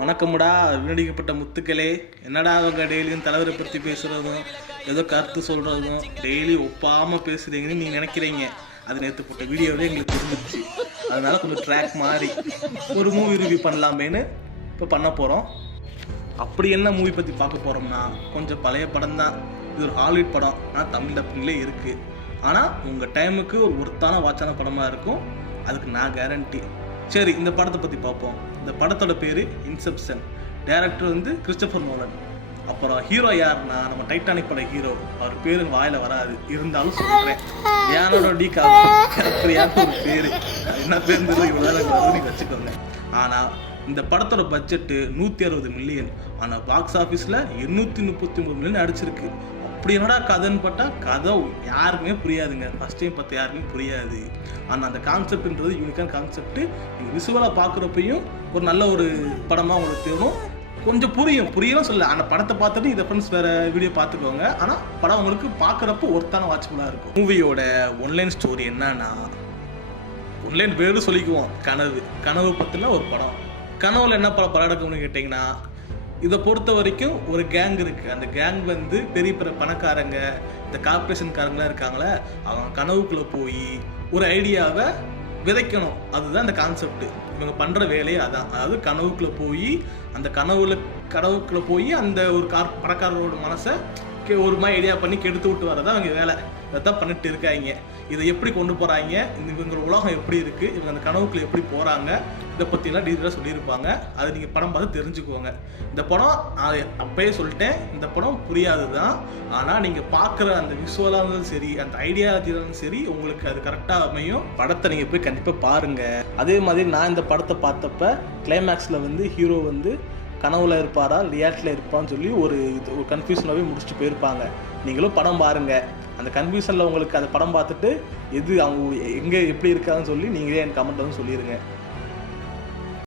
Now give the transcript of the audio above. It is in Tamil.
வணக்கம்டா வீணடிக்கப்பட்ட முத்துக்களே. என்னடா அவங்க டெய்லியும் தலைவரை பற்றி பேசுகிறதும் ஏதோ கருத்து சொல்கிறதும் டெய்லி ஒப்பாமல் பேசுகிறீங்கன்னு நீங்கள் நினைக்கிறீங்க. அது நேற்று போட்ட வீடியோவே எங்களுக்கு தெரிஞ்சிச்சு. அதனால கொஞ்சம் ட்ராக் மாறி ஒரு மூவி ரிவ்யூ பண்ணலாமேன்னு இப்போ பண்ண போகிறோம். அப்படி என்ன மூவி பற்றி பார்க்க போகிறோம்னா, கொஞ்சம் பழைய படம் தான். இது ஒரு ஹாலிவுட் படம், ஆனால் தமிழ் டப்பிங்லேயே இருக்குது. ஆனால் உங்கள் டைமுக்கு ஒரு ஒருத்தான வாட்சான படமாக இருக்கும், அதுக்கு நான் கேரண்டி. சரி, இந்த படத்தை பற்றி பார்ப்போம். இந்த படத்தோட பேர் இன்செப்ஷன். டைரக்டர் வந்து கிறிஸ்டோபர் நோலன். அப்புறம் ஹீரோ யாருன்னா நம்ம டைட்டானிக் பட ஹீரோ. அவர் பேரு வாயில வராது, இருந்தாலும் சொல்கிறேன். யானோட டி காப்ரியன்னு ஒரு பேர். என்ன பேர் இவ்வளோ வச்சுக்கோங்க. ஆனால் இந்த படத்தோட பட்ஜெட்டு 160 மில்லியன். ஆனால் பாக்ஸ் ஆஃபீஸில் 839 மில்லியன் அடிச்சிருக்கு. அப்படி என்னடா கதைன்னு பார்த்தா கதை யாருக்குமே புரியாதுங்க. ஃபஸ்ட் டைம் பார்த்து யாருக்குமே புரியாது. ஆனால் அந்த கான்செப்ட்ன்றது யூனிக்கான கான்செப்ட். நீங்கள் விசுவலாக பார்க்குறப்பையும் ஒரு நல்ல ஒரு படமாக உங்களுக்கு தோணும். கொஞ்சம் புரியலாம் சொல்ல. அந்த படத்தை பார்த்துட்டு இதை ஃப்ரெண்ட்ஸ் வேறு வீடியோ பார்த்துக்கோங்க. ஆனால் படம் உங்களுக்கு பார்க்குறப்போ ஒருத்தான வாட்சபுளாக இருக்கும். மூவியோட ஒன்லைன் ஸ்டோரி என்னன்னா, ஒன்லைன் பேரு சொல்லிக்குவோம், கனவு பற்றின ஒரு படம். கனவுல என்ன படம் நடக்கும்னு கேட்டிங்கன்னா, இதை பொறுத்த வரைக்கும் ஒரு கேங் இருக்குது. அந்த கேங் வந்து பெரிய பெரிய பணக்காரங்க, இந்த கார்பரேஷன்காரங்களாம் இருக்காங்களே, அவங்க கனவுக்குள்ளே போய் ஒரு ஐடியாவை விதைக்கணும். அதுதான் அந்த கான்செப்ட். இவங்க பண்ணுற வேலையே அதான். அதாவது கனவுக்குள்ளே போய் அந்த கனவுக்குள்ளே போய் அந்த ஒரு பணக்காரரோட மனசை ஒரு மாதிரி ஐடியா பண்ணி கெடுத்து விட்டு வரதான் அவங்க வேலை. இதைத்தான் பண்ணிட்டு இருக்காங்க. இதை எப்படி கொண்டு போகிறாங்க, இவங்க உலகம் எப்படி இருக்குது, இவங்க அந்த கனவுக்குள்ள எப்படி போகிறாங்க, இதை பற்றிலாம் டீட்டெயிலாக சொல்லியிருப்பாங்க. அதை நீங்கள் படம் பார்த்து தெரிஞ்சுக்குவோங்க. இந்த படம் அப்பயே சொல்லிட்டேன், இந்த படம் புரியாது தான். ஆனால் நீங்கள் பார்க்குற அந்த விஷுவலாக இருந்தாலும் சரி, அந்த ஐடியாலஜி இருந்தாலும் சரி, உங்களுக்கு அது கரெக்டாக அமையும். படத்தை நீங்கள் போய் கண்டிப்பாக பாருங்கள். அதே மாதிரி நான் இந்த படத்தை பார்த்தப்ப கிளைமேக்ஸில் வந்து ஹீரோ வந்து கனவுல இருப்பாரா ரியாலிட்டியில் இருப்பான்னு சொல்லி ஒரு கன்ஃபியூஷனாகவே முடிச்சுட்டு போயிருப்பாங்க. நீங்களும் படம் பாருங்கள். அந்த கன்ஃபியூஷனில் உங்களுக்கு அந்த படம் பார்த்துட்டு எது அவங்க எங்கே எப்படி இருக்காங்கன்னு சொல்லி நீங்களே என் கமெண்ட்டில் வந்து சொல்லிடுங்க.